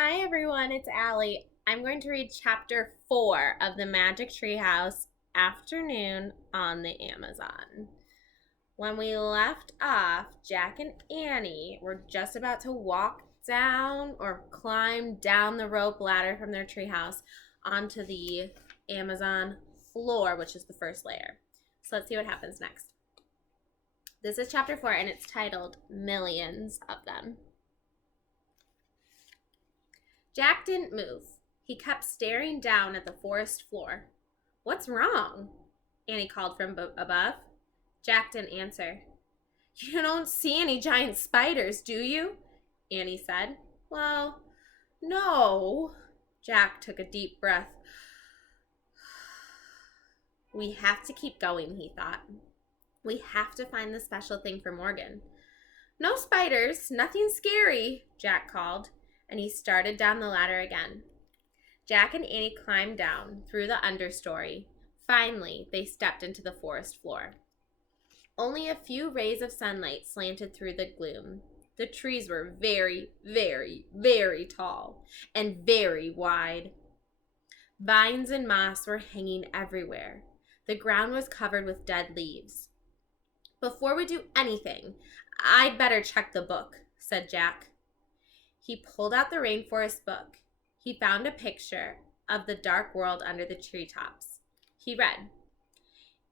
Hi everyone, it's Alli. I'm going to read chapter 4 of the Magic Treehouse Afternoon on the Amazon. When we left off, Jack and Annie were just about to walk down or climb down the rope ladder from their treehouse onto the Amazon floor, which is the first layer. So let's see what happens next. This is chapter 4 and it's titled Millions of Them. Jack didn't move. He kept staring down at the forest floor. "What's wrong?" Annie called from above. Jack didn't answer. "You don't see any giant spiders, do you?" Annie said. "Well, no." Jack took a deep breath. "We have to keep going," he thought. "We have to find the special thing for Morgan." "No spiders, nothing scary," Jack called, and he started down the ladder again. Jack and Annie climbed down through the understory. Finally, they stepped into the forest floor. Only a few rays of sunlight slanted through the gloom. The trees were very, very, very tall and very wide. Vines and moss were hanging everywhere. The ground was covered with dead leaves. "Before we do anything, I'd better check the book," said Jack. He pulled out the rainforest book. He found a picture of the dark world under the treetops. He read,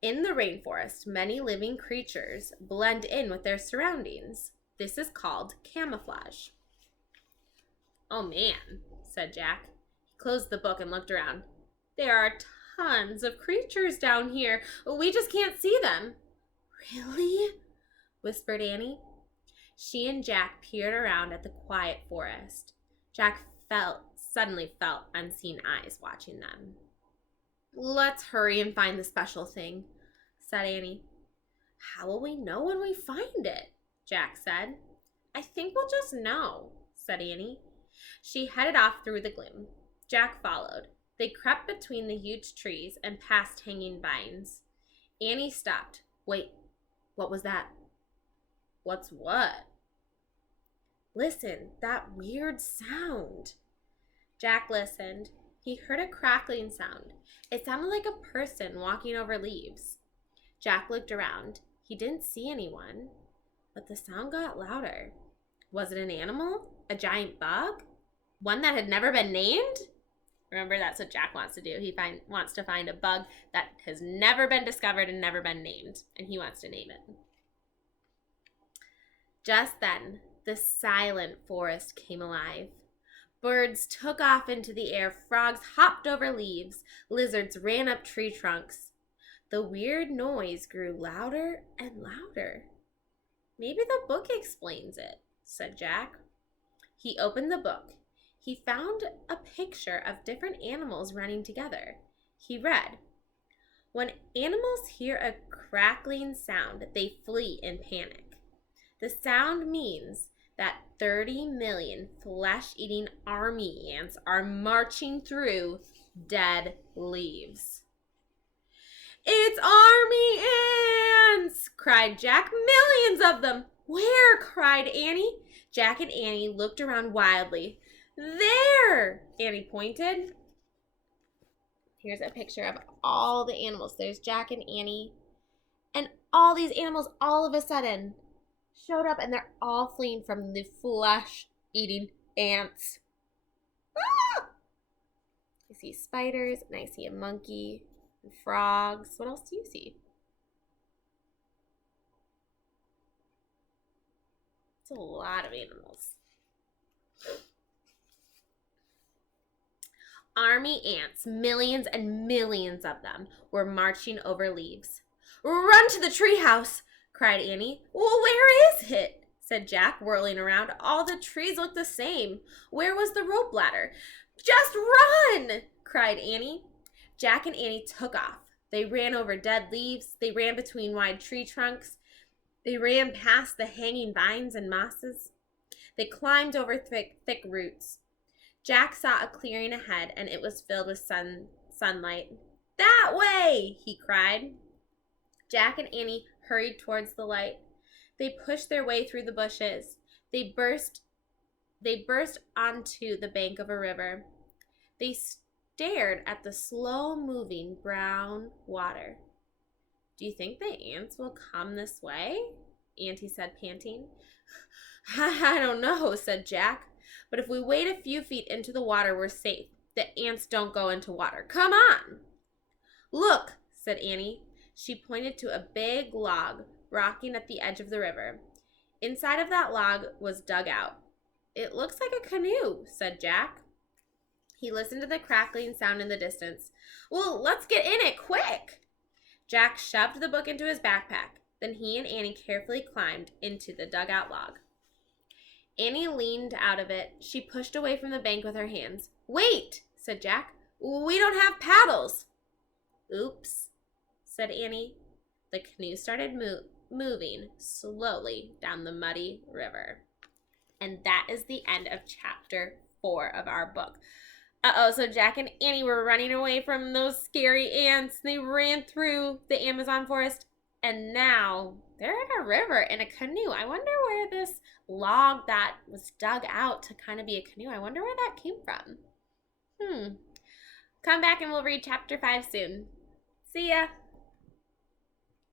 "In the rainforest, many living creatures blend in with their surroundings. This is called camouflage." "Oh man," said Jack. He closed the book and looked around. "There are tons of creatures down here. We just can't see them." "Really?" whispered Annie. She and Jack peered around at the quiet forest. Jack suddenly felt unseen eyes watching them. "Let's hurry and find the special thing," said Annie. "How will we know when we find it?" Jack said. "I think we'll just know," said Annie. She headed off through the gloom. Jack followed. They crept between the huge trees and past hanging vines. Annie stopped. "Wait, what was that?" "What's what?" "Listen, that weird sound." Jack listened. He heard a crackling sound. It sounded like a person walking over leaves. Jack looked around. He didn't see anyone, but the sound got louder. Was it an animal? A giant bug? One that had never been named? Remember, that's what Jack wants to do. He wants to find a bug that has never been discovered and never been named, and he wants to name it. Just then, the silent forest came alive. Birds took off into the air, frogs hopped over leaves, lizards ran up tree trunks. The weird noise grew louder and louder. "Maybe the book explains it," said Jack. He opened the book. He found a picture of different animals running together. He read, "When animals hear a crackling sound, they flee in panic. The sound means that 30 million flesh-eating army ants are marching through dead leaves." "It's army ants!" cried Jack. "Millions of them!" "Where?" cried Annie. Jack and Annie looked around wildly. "There!" Annie pointed. Here's a picture of all the animals. There's Jack and Annie. And all these animals all of a sudden showed up, and they're all fleeing from the flesh-eating ants. Ah! I see spiders, and I see a monkey, and frogs. What else do you see? It's a lot of animals. Army ants, millions and millions of them, were marching over leaves. "Run to the treehouse!" cried Annie. "Well, where is it?" said Jack, whirling around. All the trees looked the same. Where was the rope ladder? "Just run!" cried Annie. Jack and Annie took off. They ran over dead leaves. They ran between wide tree trunks. They ran past the hanging vines and mosses. They climbed over thick roots. Jack saw a clearing ahead, and it was filled with sunlight. "That way!" he cried. Jack and Annie hurried towards the light. They pushed their way through the bushes. They burst They burst onto the bank of a river. They stared at the slow-moving brown water. Do you think the ants will come this way? Auntie said, panting. I don't know, said Jack. But if we wade a few feet into the water, we're safe. The ants don't go into water. Come on! Look, said Annie. She pointed to a big log rocking at the edge of the river. Inside of that log was dug out. It looks like a canoe, said Jack. He listened to the crackling sound in the distance. Well, let's get in it, quick! Jack shoved the book into his backpack. Then he and Annie carefully climbed into the dugout log. Annie leaned out of it. She pushed away from the bank with her hands. Wait, said Jack. We don't have paddles. Oops, said Annie. The canoe started moving slowly down the muddy river. And that is the end of chapter 4 of our book. So Jack and Annie were running away from those scary ants. They ran through the Amazon forest, and now they're in a river in a canoe. I wonder where this log that was dug out to kind of be a canoe, I wonder where that came from. Come back and we'll read chapter 5 soon. See ya!